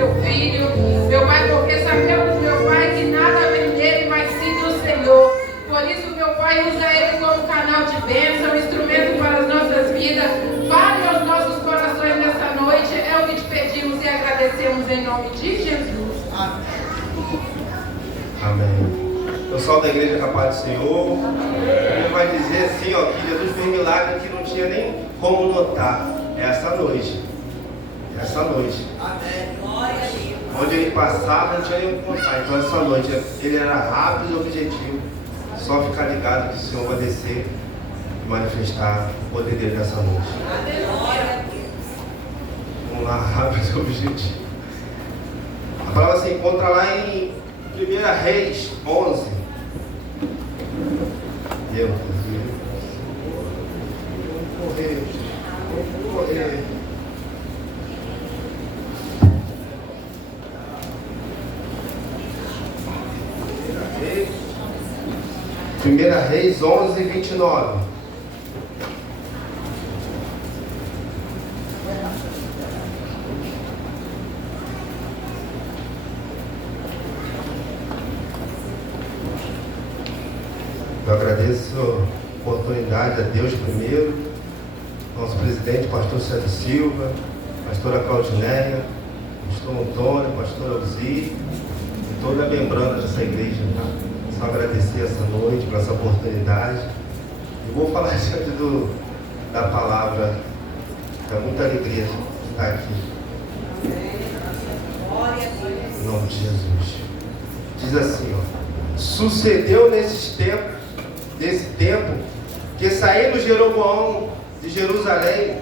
teu filho, meu Pai, porque sabemos, meu Pai, que nada vem dele, mas sim do Senhor. Por isso, meu Pai, usa ele como canal de bênção, instrumento para as nossas vidas. Fale aos nossos corações nessa noite, é o que te pedimos e agradecemos em nome de Jesus. Amém. Pessoal da igreja Capaz do Senhor, ele vai dizer assim, ó, que Jesus fez milagre que não tinha nem como notar. É essa noite. Essa noite. Amém. Glória a Deus. Onde ele passava, não tinha nem como contar. Então essa noite ele era rápido e objetivo. Só ficar ligado que o Senhor vai descer e manifestar o poder dele nessa noite. Glória a Deus. Vamos lá, rápido e objetivo. A palavra se encontra lá em 1 Reis 11. Meu Deus. Vou correr. 1 Reis 11, 29. Eu agradeço a oportunidade a Deus primeiro, nosso presidente, pastor Sérgio Silva, pastora Claudineia, pastor Antônio, pastor Alzir e toda a membrana dessa igreja, tá? Só agradecer essa noite por essa oportunidade. Eu vou falar diante da palavra. É muita alegria estar aqui. Em nome de Jesus. Diz assim, ó. Sucedeu nesse tempo, que saindo Jeroboão de Jerusalém,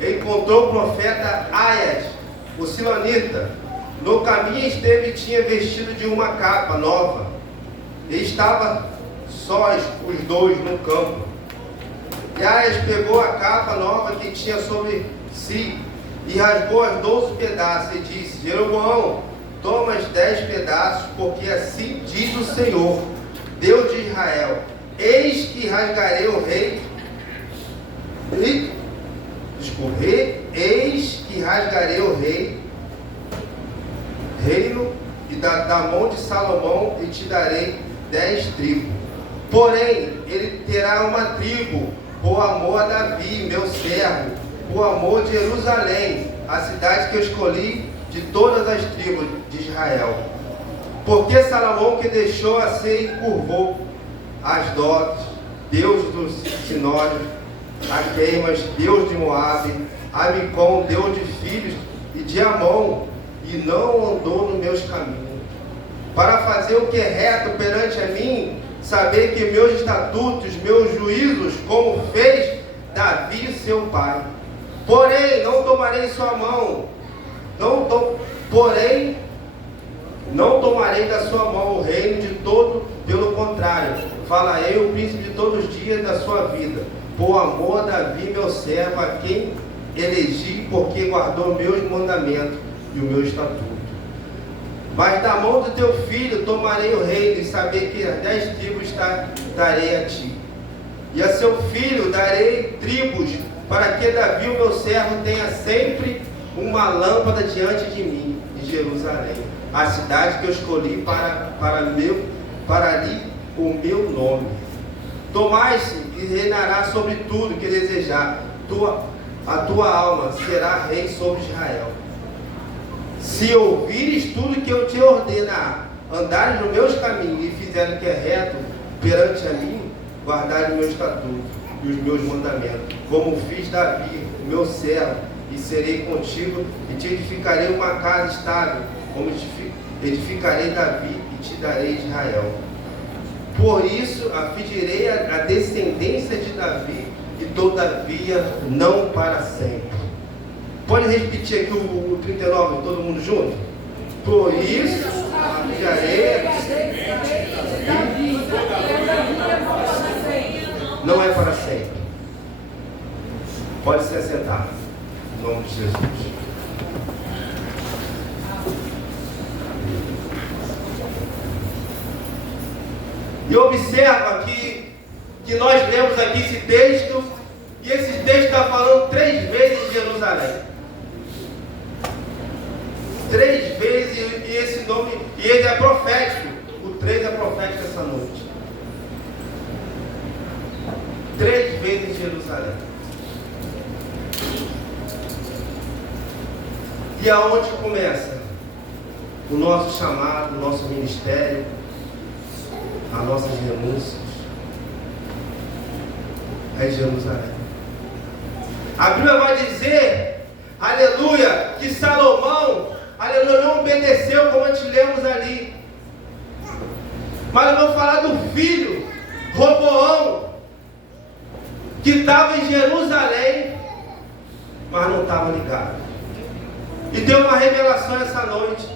encontrou o profeta Aias, o silonita. No caminho esteve e tinha vestido de uma capa nova. E estava sós os dois no campo. E Aias pegou a capa nova que tinha sobre si e rasgou as 12 pedaços e disse: Jeroboão, toma os 10 pedaços, porque assim diz o Senhor, Deus de Israel: eis que rasgarei o rei. Eis que rasgarei o reino e da mão de Salomão e te darei 10 tribos. Porém, ele terá uma tribo por amor a Davi, meu servo, por amor de Jerusalém, a cidade que eu escolhi de todas as tribos de Israel. Porque Salomão que deixou a ser encurvou Asdod, Deus dos Sinórios, a Queimas, Deus de Moabe, a Micom, Deus de filhos e de Amon, e não andou nos meus caminhos, para fazer o que é reto perante a mim, saber que meus estatutos, meus juízos, como fez Davi seu pai. Porém, não tomarei sua mão, porém, não tomarei da sua mão o reino de todo, pelo contrário, falarei o príncipe de todos os dias da sua vida, por amor a Davi meu servo, a quem elegi, porque guardou meus mandamentos e o meu estatuto. Mas da mão do teu filho tomarei o reino, e saber que as 10 tribos darei a ti. E a seu filho darei tribos, para que Davi, o meu servo, tenha sempre uma lâmpada diante de mim, em Jerusalém, a cidade que eu escolhi para ali o meu nome. Tomai-se e reinará sobre tudo que desejar. A tua alma será rei sobre Israel. Se ouvires tudo que eu te ordenar, andares nos meus caminhos e fizeres o que é reto perante a mim, guardares o meu estatuto e os meus mandamentos, como fiz Davi, o meu servo, e serei contigo e te edificarei uma casa estável, como edificarei Davi e te darei Israel. Por isso afligirei a descendência de Davi, e todavia não para sempre. Pode repetir aqui o 39, todo mundo junto? Por isso afligirei a descendência de Davi, não é para sempre. Pode se assentar, em nome de Jesus. E observa que nós lemos aqui esse texto, e esse texto está falando 3 vezes em Jerusalém. 3 vezes e esse nome, e ele é profético. O 3 é profético essa noite. 3 vezes em Jerusalém. E aonde começa o nosso chamado, o nosso ministério, as nossas renúncias? É em Jerusalém. A Bíblia vai dizer, aleluia, que Salomão, aleluia, não obedeceu como te lemos ali. Mas eu vou falar do filho, Roboão, que estava em Jerusalém, mas não estava ligado. E tem uma revelação essa noite.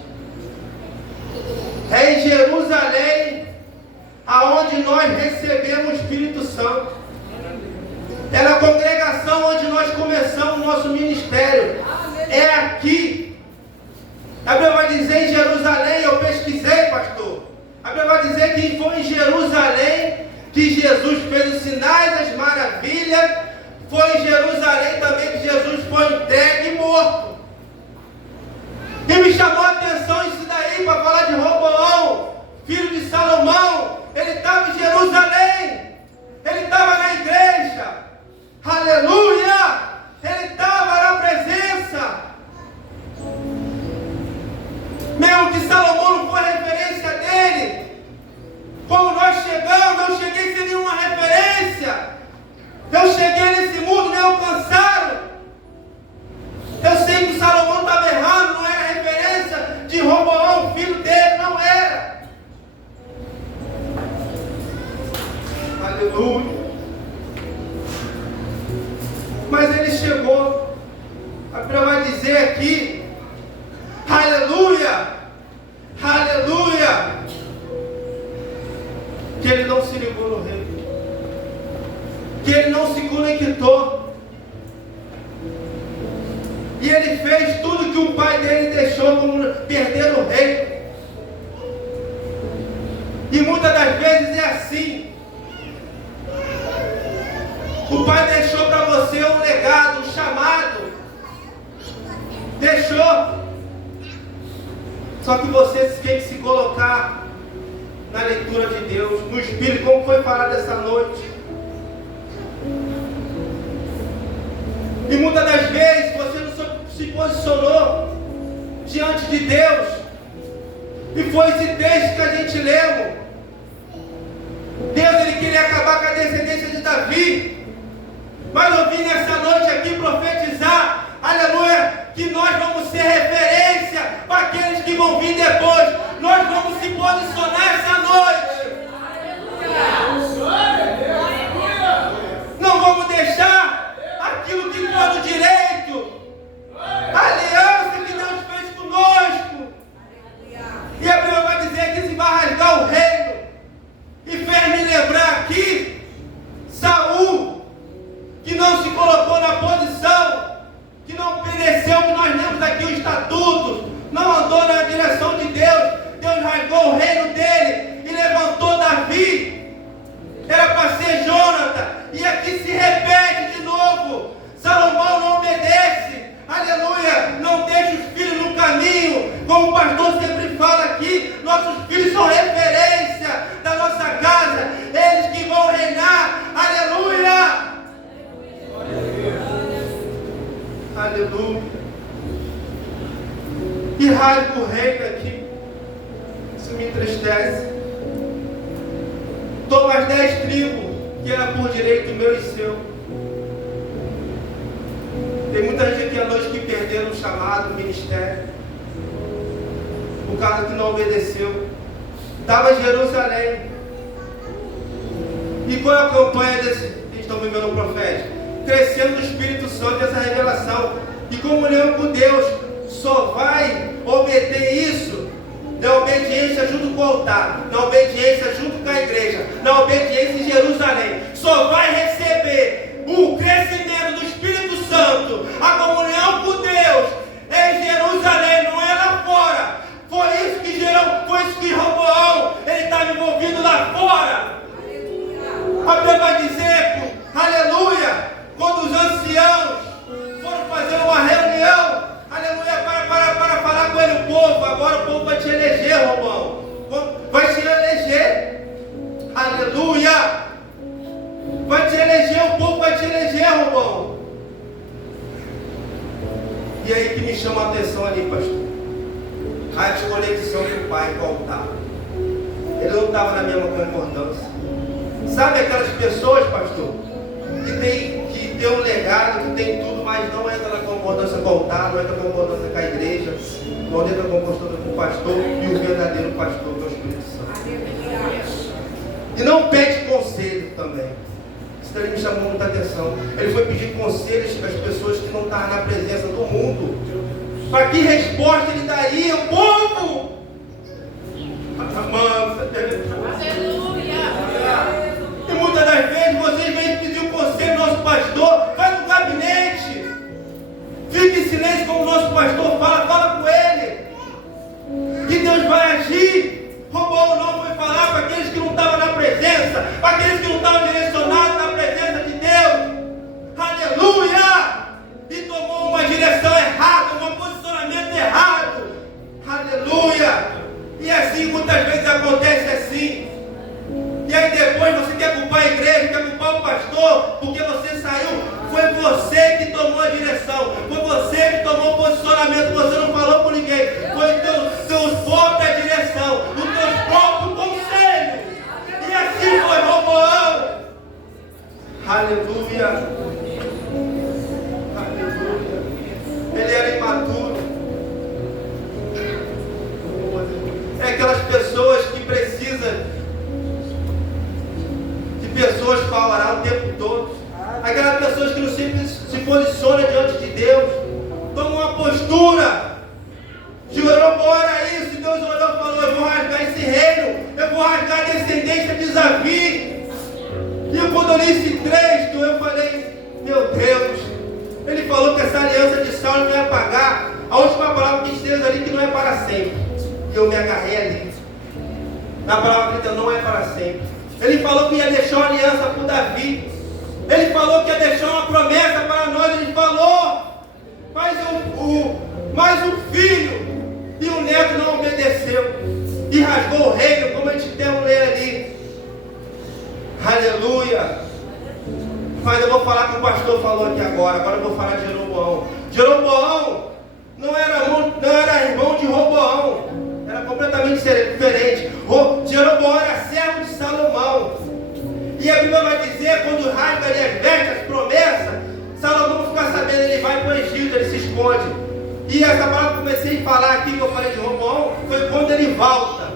É em Jerusalém aonde nós recebemos o Espírito Santo. É na congregação onde nós começamos o nosso ministério. É aqui. A Bíblia vai dizer em Jerusalém, eu pesquisei, pastor. A Bíblia vai dizer que foi em Jerusalém que Jesus fez os sinais, as maravilhas. Foi em Jerusalém também que Jesus foi entregue e morto. E me chamou a atenção isso daí para falar de Roboão, filho de Salomão. Ele estava em Jerusalém. Ele estava na igreja. Aleluia! Ele estava na presença. Mesmo que Salomão não foi referência dele, como nós chegamos, eu cheguei sem nenhuma referência. Eu cheguei nesse mundo, me alcançaram. Eu sei que o Salomão estava errado, não era referência de Roboão, filho dele, não era. Aleluia. Mas ele chegou. A Bíblia vai dizer aqui, aleluia, aleluia, que ele não se ligou no rei, que ele não se conectou. E ele fez tudo que o pai dele deixou, como perder o reino. E muitas das vezes é assim. O pai deixou para você um legado, um chamado. Deixou. Só que você tem que se colocar na leitura de Deus, no Espírito, como foi falado essa noite. E muitas das vezes você não se posicionou diante de Deus. E foi esse texto que a gente leu. Deus, ele queria acabar com a descendência de Davi. Mas eu vim nessa noite aqui profetizar, aleluia, que nós vamos ser referência para aqueles que vão vir depois. Nós vamos se posicionar essa noite. Não vamos deixar aquilo que foi do direito, a aliança que Deus fez conosco. E a Bíblia vai dizer que se vai rasgar o reino. E fez me lembrar aqui Saul, que não se colocou na posição, que não obedeceu, que nós lemos aqui os estatutos, não andou na direção de Deus. Deus rasgou o reino dele e levantou Davi. Era para ser Jonathan. E aqui se repete de novo. Salomão não obedece. Aleluia. Não deixa os filhos no caminho. Como o pastor sempre fala aqui, nossos filhos são referência da nossa casa. Eles que vão reinar. Aleluia. Aleluia. E rasga o reino aqui. Isso me entristece. Toma as 10 tribos, que era por direito meu e seu. Tem muita gente aqui à noite que perderam o chamado, o ministério, por causa que não obedeceu. Estava em Jerusalém. E qual é a campanha desse que estão vivendo o profeta? Crescendo no Espírito Santo, essa revelação. E comunhão com Deus. Só vai obter isso na obediência junto com o altar, na obediência junto com a igreja, na obediência em Jerusalém. Só vai receber o crescimento do Espírito Santo, a comunhão com Deus em Jerusalém, não é lá fora. Foi isso que gerou, foi isso que Roboão, ele estava envolvido lá fora. A Bíblia vai dizer, aleluia, quando os anciãos foram fazer uma reunião, aleluia, para falar com ele, o povo, agora o povo me chama a atenção ali, pastor. A desconexão do pai com o altar. Ele não estava na mesma concordância. Sabe aquelas pessoas, pastor, que tem um legado, que tem tudo, mas não entra na concordância com o altar, não entra na concordância com a igreja, não entra na concordância com o pastor e o verdadeiro pastor, que é o Espírito Santo. E não pede conselho também. Isso ele me chamou muita atenção. Ele foi pedir conselhos às pessoas que não estavam na presença do mundo. Para que resposta ele daria ao povo? E muitas das vezes vocês vêm pedir um conselho ao nosso pastor, vai no gabinete, fique em silêncio como o nosso pastor fala com ele, que Deus vai agir. Roubou não foi falar para aqueles que não estavam na presença, para aqueles que não estavam direcionados na presença de Deus. Aleluia! E tomou uma direção errada, um posicionamento errado. Aleluia! E assim muitas vezes acontece assim. E aí depois você quer culpar a igreja, quer culpar o pastor, porque você saiu. Foi você que tomou a direção, foi você que tomou o posicionamento, você não falou com ninguém. Foi teus próprios direção, os teus próprios conselhos. E assim foi Roboão. Aleluia. Aleluia. Ele era imaturo. É aquelas pessoas que precisam de pessoas para orar o tempo todo. Aquelas pessoas que não sempre se posicionam diante de Deus, tomam uma postura. Jeroboão era isso, Deus olhou e falou: eu vou rasgar esse reino, eu vou rasgar a descendência de Davi. E quando eu li esse texto, eu falei: meu Deus, ele falou que essa aliança de Saulo não ia pagar. A última palavra que Deus ali, que não é para sempre. E eu me agarrei ali. Na palavra que não é para sempre. Ele falou que ia deixar uma aliança para o Davi. Ele falou que ia deixar uma promessa para nós. Ele falou, mas o filho e o neto não obedeceu e rasgou o reino, como a gente tem um ler ali. Aleluia. Mas eu vou falar que o pastor falou aqui agora. Agora eu vou falar de Jeroboão. Jeroboão não era irmão de Roboão, era completamente diferente. Jeroboão era servo de Salomão. E a Bíblia vai dizer, quando rasga ali as vestes, as promessas, Salomão fica sabendo, ele vai para o Egito, ele se esconde. E essa palavra que eu comecei a falar aqui, que eu falei de Roboão, foi quando ele volta.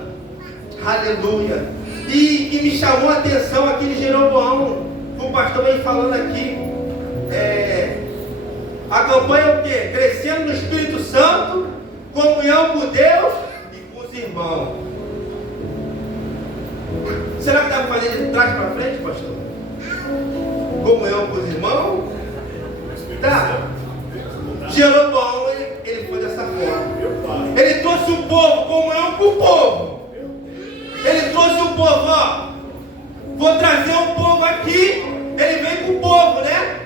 Aleluia. E que me chamou a atenção aqui de Jeroboão, o pastor vem falando aqui. A campanha é o quê? Crescendo no Espírito Santo, comunhão com Deus e com os irmãos. Será que dá para fazer de trás para frente, pastor? Comunhão com os irmãos? Tá. Jeroboão, ele foi dessa forma. Ele trouxe o povo, comunhão com o povo. Ele trouxe o povo, ó. Vou trazer o povo aqui. Ele vem com o povo, né?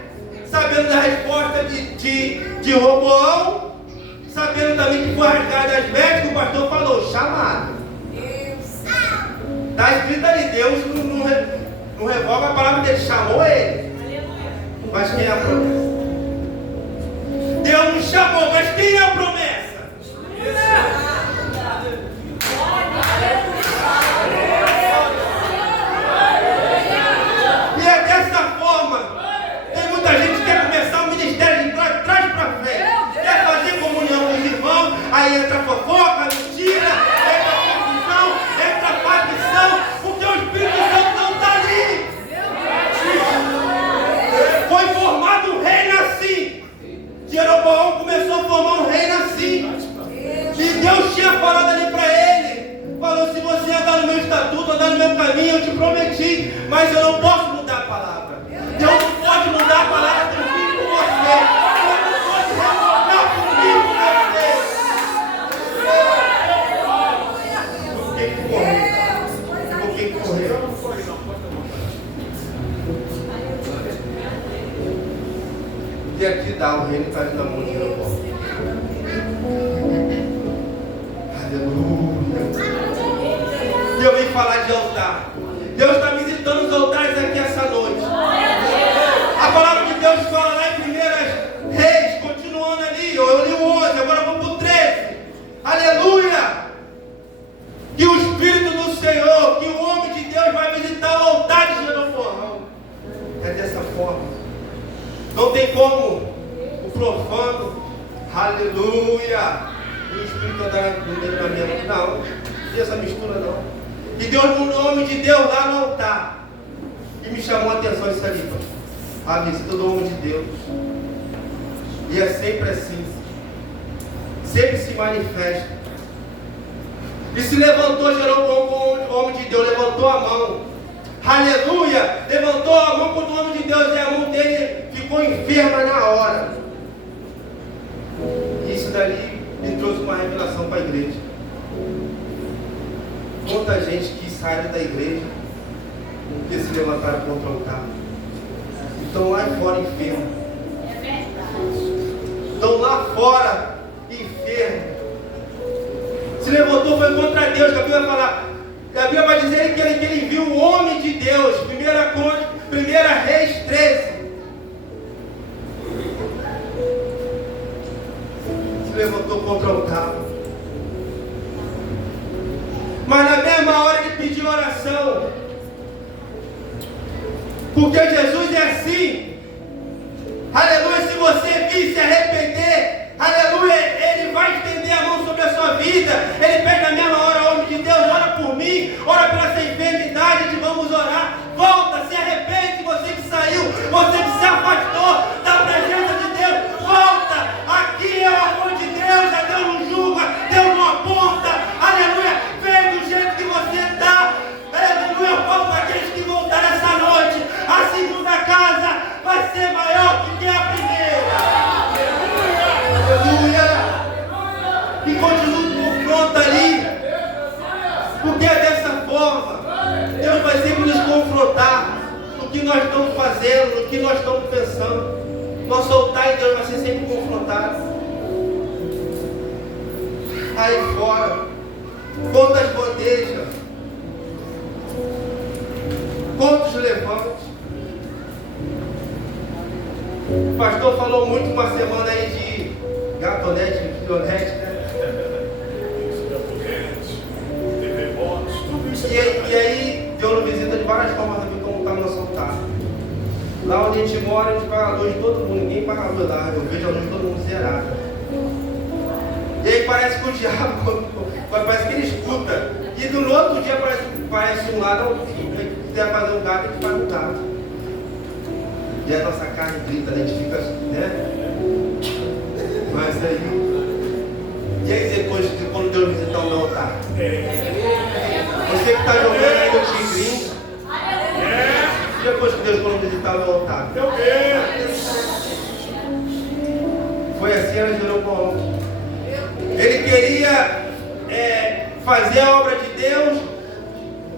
Sabendo da resposta de Roboão. Sabendo também que foi rasgada as vestes, que o pastor falou, chamado. Está escrito ali, Deus não revoga a palavra dele, chamou ele. Mas quem é a promessa? Deus não chamou, mas quem é a promessa? E é dessa forma. Tem muita gente que quer começar o ministério de trás para frente. Quer fazer comunhão com os irmãos, aí entra fofoca, mentira, entra confusão, entra facção, porque o Espírito Santo não está ali. Foi formado um reino assim. Jeroboão começou a formar um reino assim. E Deus tinha falado ali para ele. Falou, se você andar no meu estatuto, andar no meu caminho, eu te prometi. Mas eu não posso mudar a palavra. Deus não pode mudar a palavra comigo com você. Deus não pode revogar comigo com você. Tem que correr. Tem que correr. E aqui dá o reino está na mão de Jeroboão. Aleluia. E eu vim falar de altar. Deus está visitando os altares aqui essa noite. A palavra de Deus fala lá em 1 Reis, continuando ali. Eu li o 11, agora E Deus mandou o homem de Deus lá no altar. E me chamou a atenção isso ali. A visita do homem de Deus. E é sempre assim. Sempre se manifesta. E se levantou Jeroboão, o homem de Deus, levantou a mão. Aleluia! Levantou a mão contra o homem de Deus e a mão dele ficou enferma na hora. Isso dali me trouxe uma revelação para a igreja. Quanta gente que saiu da igreja porque se levantaram contra o altar. Estão lá fora enfermos. É verdade. Estão lá fora enfermos. Se levantou, foi contra Deus. A Bíblia vai falar. A Bíblia vai dizer que ele viu o homem de Deus. 1 Reis 13. Se levantou contra o altar. Mas na mesma hora ele pediu oração. Porque Jesus é assim. Aleluia, se você vir se arrepender, aleluia, ele vai estender a mão sobre a sua vida. Ele pede na mesma hora, homem de Deus, ora por mim, ora pela essa enfermidade, vamos orar. Volta, se arrepende, você que saiu, você que se afastou da presença de Deus, volta. Aqui é o amor de Deus, a Deus não julga, Deus não aponta. Aleluia, vem do jeito que você está. Aleluia, eu falo para aqueles que voltaram essa noite, a segunda casa vai ser maior do que a primeira. Aleluia. E continua o confronto ali. Porque é dessa forma. Deus vai sempre nos confrontar no que nós estamos fazendo, no que nós estamos pensando. Nosso altar em Deus vai ser sempre confrontado. Aí fora, quantas bandejas, quantos levantes. O pastor falou muito uma semana aí de gatonete, filionete, né? E aí Deus nos visita de várias formas também, como está no nosso altar. Lá onde a gente mora, a gente paga a luz de todo mundo, ninguém paga a luz lá, eu vejo a luz de todo mundo zerada. E aí parece que o diabo, parece que ele escuta. E no outro dia parece um lado, se quiser fazer um gato, a gente faz um gato. E a nossa carne grita, a gente fica, né? Mas aí. E aí depois, quando Deus visitar o meu altar? Você que está jogando aí no tigrinho. E depois que Deus quando visitar o meu altar? Foi assim, ela gerou Paulo. Ele queria fazer a obra de Deus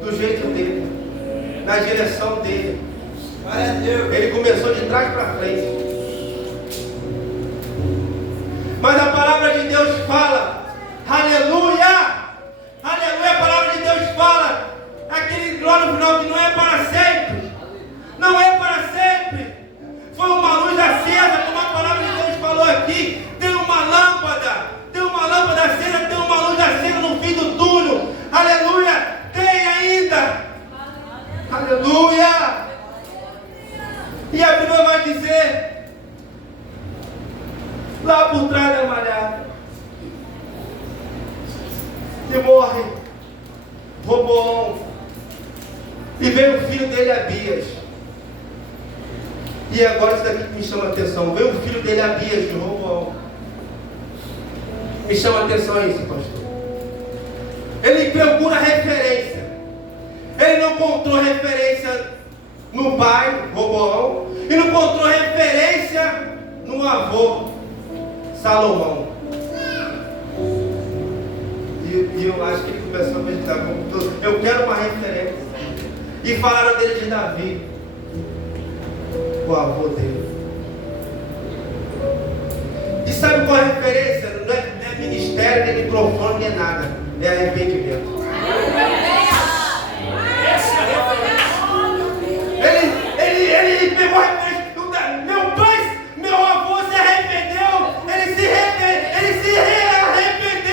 do jeito dele, na direção dele. Ele começou de trás para frente. Mas a palavra de Deus fala, aleluia, aleluia, a palavra de Deus fala, aquele glória no final que não é para sempre, não é para sempre. Foi uma luz acesa, como a palavra de Deus falou aqui. Tem uma lâmpada acesa, tem uma luz acesa no fim do túnel, aleluia, tem ainda, aleluia. E a Bíblia vai dizer, lá por trás da malhada, e morre Roboão, e veio o filho dele, Abias. E agora isso daqui que me chama a atenção, veio o filho dele, Abias, de Roboão. Me chama a atenção isso, pastor. Ele procura referência. Ele não encontrou referência no pai, Roboão, e não encontrou referência no avô, Salomão. E eu acho que ele começou a meditar, eu quero uma referência. E falaram dele de Davi, o avô dele. E sabe qual é a referência? Não é ministério, nem microfone, nem nada. É arrependimento. Ele pegou a referência. Meu pai, meu avô se arrependeu. Ele se arrependeu.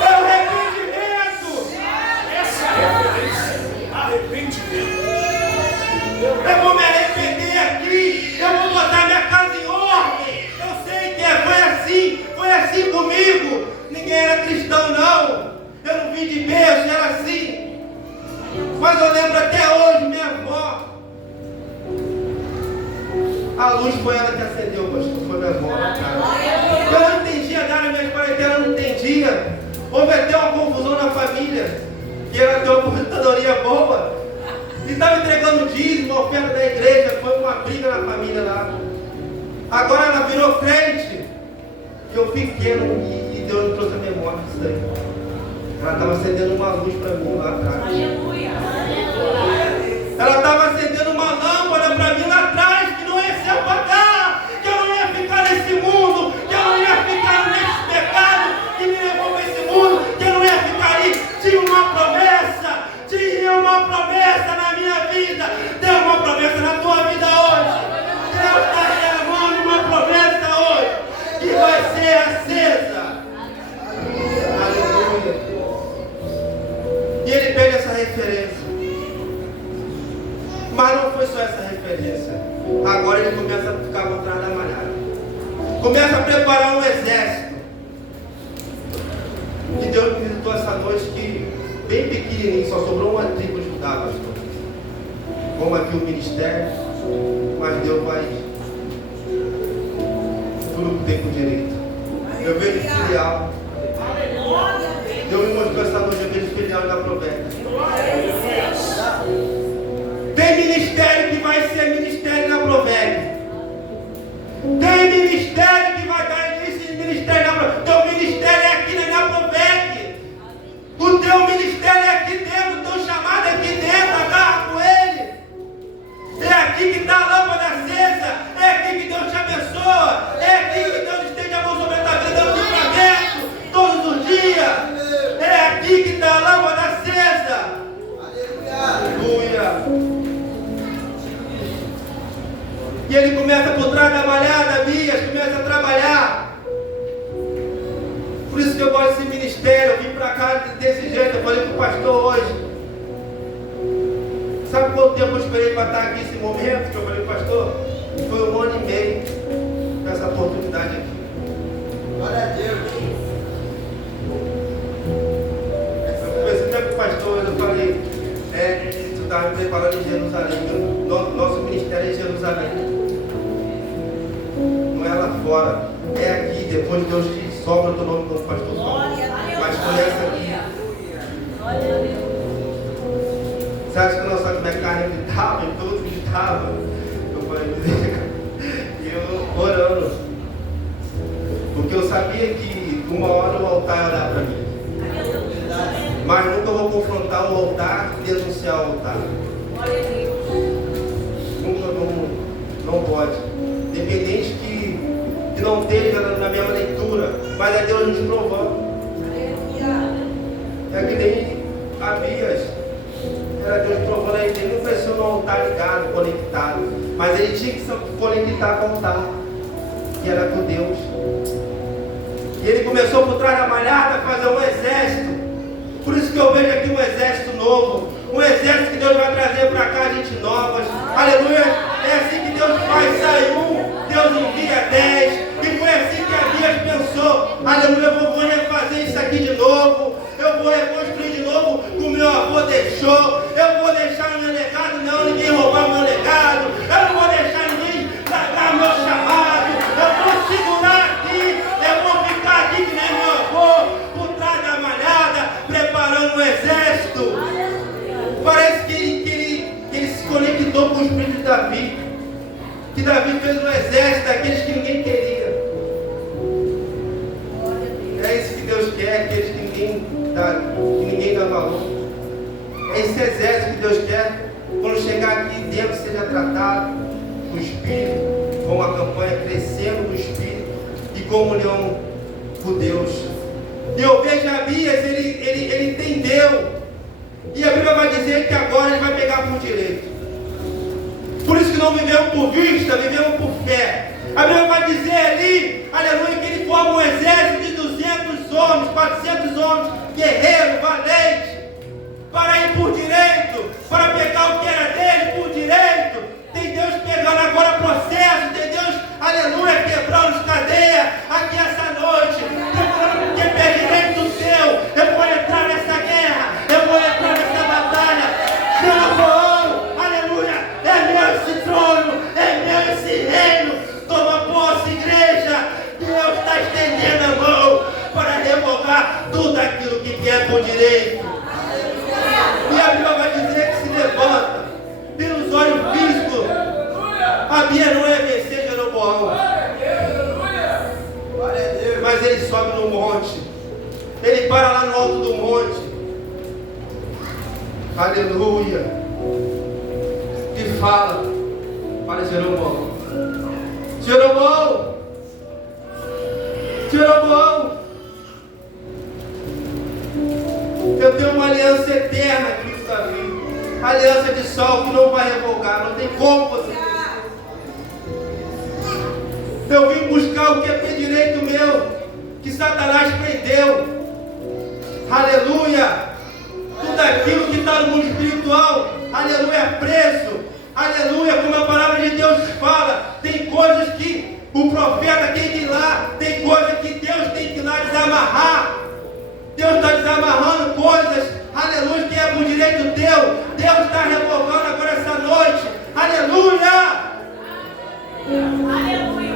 É o arrependimento. Essa é a referência. Arrependimento. Eu vou me arrepender aqui. Eu vou botar minha casa em ordem. Eu sei que foi assim comigo. Ninguém era cristão, não. Eu não vim de berço. luz foi ela que acendeu, pastor. Foi minha avó, cara. Eu não entendia nada, minha quarentena não entendia. Houve até uma confusão na família. Que ela tem uma aposentadoria boa. E estava entregando dízimo, oferta da igreja. Foi uma briga na família lá. Agora ela virou crente. E eu pequeno, e Deus me trouxe a memória disso daí. Ela estava acendendo uma luz para mim lá atrás. Aleluia. Ela estava acendendo uma lâmpada para mim lá atrás, que não ia se apagar, que eu não ia ficar nesse mundo, que eu não ia ficar nesse pecado que me levou para esse mundo, que eu não ia ficar aí. Tinha uma promessa na minha vida. Tem uma promessa na tua vida hoje. Deus está derramando uma promessa hoje, que vai ser acesa. Aleluia. E ele pede essa referência. Mas não foi só essa referência. Agora ele começa a ficar por trás da malhada. Começa a preparar um exército. E Deus me visitou essa noite que, bem pequenininho, só sobrou uma tribo de Judá, pastor. Como aqui o ministério, mas Deus vai tudo com tempo direito. Eu vejo filial. Deus me mostrou essa noite, eu vejo filial da Provec. Tem ministério que vai ser ministério na Provec. Tem ministério que vai dar início de ministério na Provec. Teu ministério é aqui na Provec. O teu ministério é aqui dentro, o teu chamado é aqui dentro, agarra com ele. É aqui que está a lâmpada acesa. É aqui que Deus te abençoa. É aqui que Deus estende a mão sobre a tua vida, dando livramento todos os dias. É aqui que está a lâmpada acesa. Aleluia. E ele começa por trás da malhada, Bias, começa a trabalhar. Por isso que eu gosto desse ministério. Eu vim para cá desse jeito. Eu falei com o pastor hoje. Sabe quanto tempo eu esperei para estar aqui nesse momento? Que eu falei com o pastor? Foi 1 ano e meio nessa oportunidade aqui. Glória a Deus. Eu conversei até com o pastor. Eu falei, tu estava me preparando em Jerusalém. Nosso ministério é em Jerusalém. Não é lá fora, é aqui. Depois Deus te sobra o teu nome como pastor. Mas começa aqui. Você acha que não sabe como é carne gritava? E tudo gritava. Eu falei, e eu orando. Porque eu sabia que uma hora o altar ia olhar para mim. Mas nunca vou confrontar o altar e denunciar o altar. Nunca, não pode. Independente que não esteja na mesma leitura, mas é Deus nos provando. É que nem Abias, era Deus provando aí, ele não precisou no altar ligado, conectado, mas ele tinha que se conectar com o altar, que era com Deus. E ele começou por trás da malhada a fazer um exército. Por isso que eu vejo aqui um exército novo, um exército que Deus vai trazer para cá gente novas. Aleluia! É assim que Deus faz, sai um, Deus envia 10. E foi assim que Abias pensou. Aleluia, eu vou refazer isso aqui de novo. Eu vou reconstruir de novo o que o meu avô deixou. Eu vou deixar o meu legado, não ninguém roubar o meu legado. Eu não vou deixar ninguém largar o meu chamado. Eu vou segurar aqui. Eu vou ficar aqui que nem meu avô, por trás da malhada, preparando um exército. Parece que ele se conectou com o espírito de Davi. Que Davi fez um exército daqueles que ninguém queria. É isso que Deus quer, aqueles que ninguém dá valor. É esse exército que Deus quer. Quando chegar aqui dentro, seja tratado no Espírito, com a campanha crescendo no Espírito e comunhão com Deus. E eu vejo Abias, ele entendeu. E a Bíblia vai dizer que agora ele vai pegar por direito. Por isso que não vivemos por vista, vivemos por fé. A Bíblia vai dizer ali, aleluia, que ele forma um exército de 200 homens, 400 homens, guerreiros, valentes, para ir por direito, para pegar o que era dele por direito. Tem Deus pegando agora processo, tem Deus, aleluia, quebrando as cadeias aqui essa noite. Preparando que pé direito do seu. Eu vou entrar nessa guerra, eu vou entrar nessa batalha. Eu vou, aleluia, é meu esse trono, é meu esse reino. revogar tudo aquilo que quer por direito. E a Bíblia vai dizer que se levanta pelos olhos físicos. A Bíblia não é vencer Jeroboão, mas ele sobe no monte, ele para lá no alto do monte, aleluia, e fala para Jeroboão: Jeroboão, Jeroboão, eu tenho uma aliança eterna aqui com Davi, aliança de sol que não vai revogar, não tem como você. Eu vim buscar o que é por direito meu, que Satanás prendeu. Aleluia. Tudo aquilo que está no mundo espiritual, aleluia, é preso. Aleluia, como a palavra de Deus fala, tem coisas que o profeta tem que ir lá, tem coisas que Deus tem que ir lá desamarrar. Deus está desamarrando coisas, aleluia, que é por direito teu. Deus está revogando agora essa noite. Aleluia.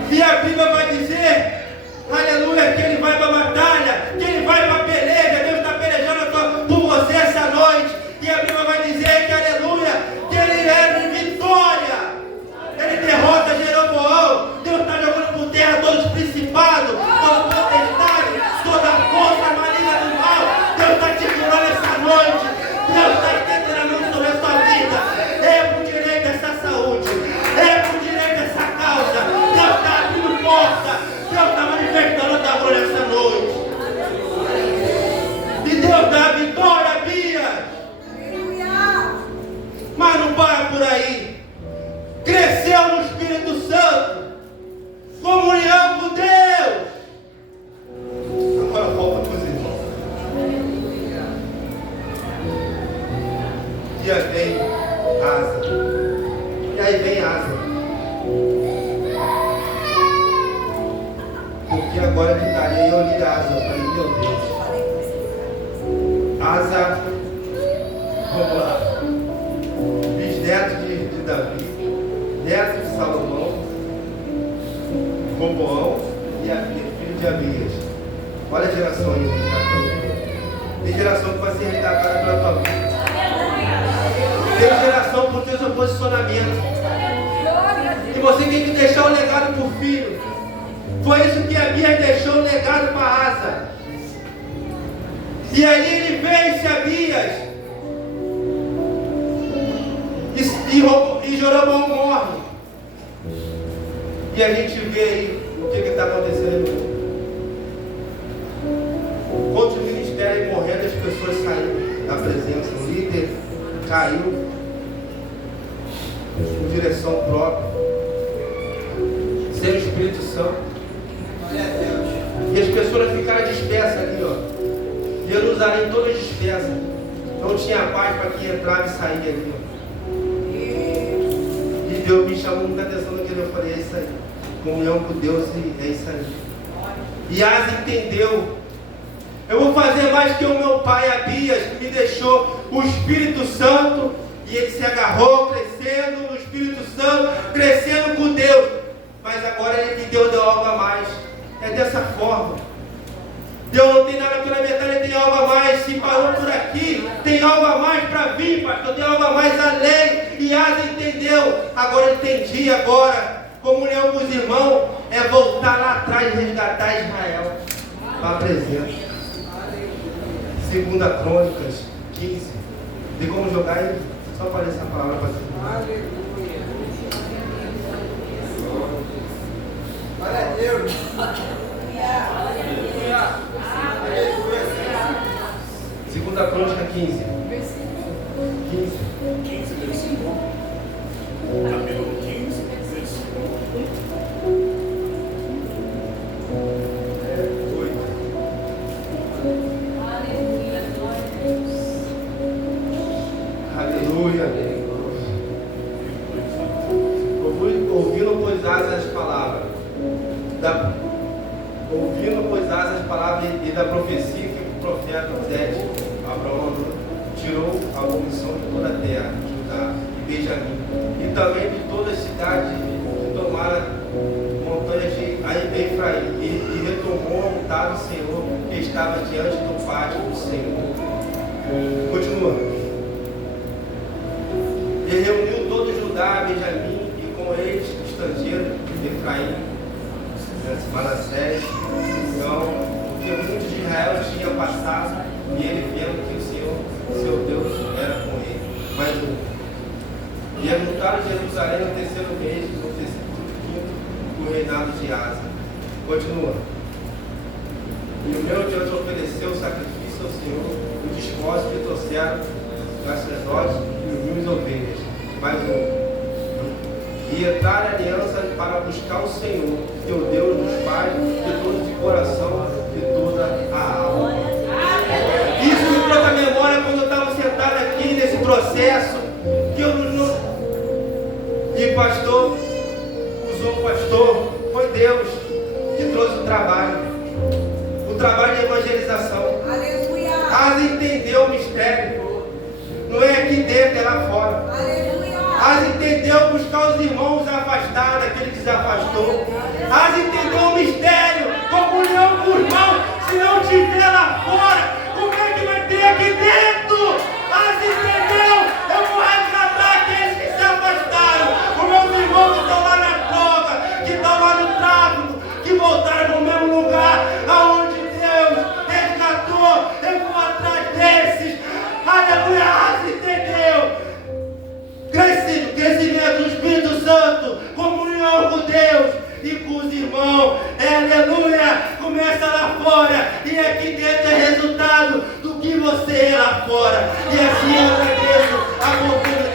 E a Bíblia vai dizer, aleluia, que ele vai para a batalha, que ele vai para a peleja. Deus está pelejando por você essa noite. E a Bíblia vai dizer que, aleluia, que ele leva em vitória. Ele derrota Jeroboão. Deus está jogando por terra todos os principados, toda potestade, toda a força maligna do mal. Deus está te curando essa noite. Deus está estendendo a mão sobre a sua vida. É por direito essa saúde, é por direito essa causa. Deus está abrindo porta, Deus está manifestando a tua glória essa noite. E Deus dá a vitória, Bia. Mas não para por aí. Cresceu no Espírito Santo, comunhão com Deus. Agora volta para os irmãos. E aí vem asa. E aí vem asa. Porque agora eu darei, eu li asa. Eu falei, meu Deus. Asa, vamos lá. Bisneto de Davi, neto de Salomão, Roboão e filho de Abias. Olha a geração aí, tem geração que vai ser resgatada pela tua vida. Tem geração por teu seu posicionamento. E você tem que deixar o legado para o filho. Foi isso que Abias deixou o legado para Asa. E aí ele vence Abias. E Jeroboão morre. E a gente vê aí o que está acontecendo. Quantos ministérios morrendo, as pessoas saíram da presença. O líder caiu por direção própria, sem o Espírito Santo. E as pessoas ficaram dispersas ali, ó. Jerusalém toda dispersa. Não tinha paz para quem entrava e saía ali, ó. E Deus me chamou muita atenção naquele. Eu falei, é isso aí. Comunhão com Deus, é isso aí. E Asa entendeu. Eu vou fazer mais que o meu pai Abias, que me deixou o Espírito Santo. E ele se agarrou, crescendo no Espírito Santo, crescendo com Deus. Mas agora ele que Deus deu algo a mais. É dessa forma. Deus não tem nada pela metade, ele tem algo a mais. Se parou por aqui, tem algo a mais para vir, pastor. Tem algo a mais além. E Asa entendeu. Agora ele entendi agora. Comunhão com os irmãos é voltar lá atrás e resgatar Israel para a presença. 2 Crônicas 15. Tem como jogar aí? Só aparecer essa palavra para você. Glória a Deus. 2 Crônicas 15. 15, versículo. Capítulo 15, versículo 8. Aleluia. Ouvindo, pois, Asa as palavras. Ouvindo, pois, Asa as palavras e da profecia que o profeta Zé, Abraão, tirou a omissão de toda a terra, Judá e Benjamim, e também de todas as cidades que tomaram montanhas de Efraim e retomou o altar do Senhor que estava diante do pátio do Senhor. Continua. Ele reuniu todo Judá, Benjamim e com eles estrangeiros, Efraim, Manassés. Então, porque muitos de Israel tinham passado e ele vendo que o Senhor, seu Deus, era com ele. Mais um. E ajuntaram Jerusalém no terceiro mês, no quinto do reinado de Asa. Continua. E o meu Deus ofereceu sacrifício ao Senhor, o despósito que trouxeram sacerdotes e 1.000 ovelhas. Mais um. E entrar em aliança para buscar o Senhor, teu Deus dos pais, de todo o coração, de toda a alma. Isso me trouxe à memória quando eu estava sentado aqui nesse processo, que eu não. E pastor, usou o pastor, foi Deus que trouxe o trabalho de evangelização. Aleluia. Asa entendeu o mistério. Não é aqui dentro, é lá fora. Aleluia. Asa entendeu buscar os irmãos afastados, aquele que se afastou. Asa entendeu o mistério, comunhão com os irmãos. Se não tiver lá fora, como é que vai ter aqui dentro? Asa entendeu? Eu vou resgatar aqueles que se afastaram. Os meus irmãos que estão lá na droga, que estão lá no tráfico, que voltaram no mesmo lugar aonde Deus resgatou. Eu vou atrás desses. Aleluia, Asa entendeu. Crescimento do Espírito Santo, comunhão com Deus e com os irmãos. Aleluia, começa lá fora e aqui dentro é resultado do que você é lá fora. E assim eu agradeço a oportunidade.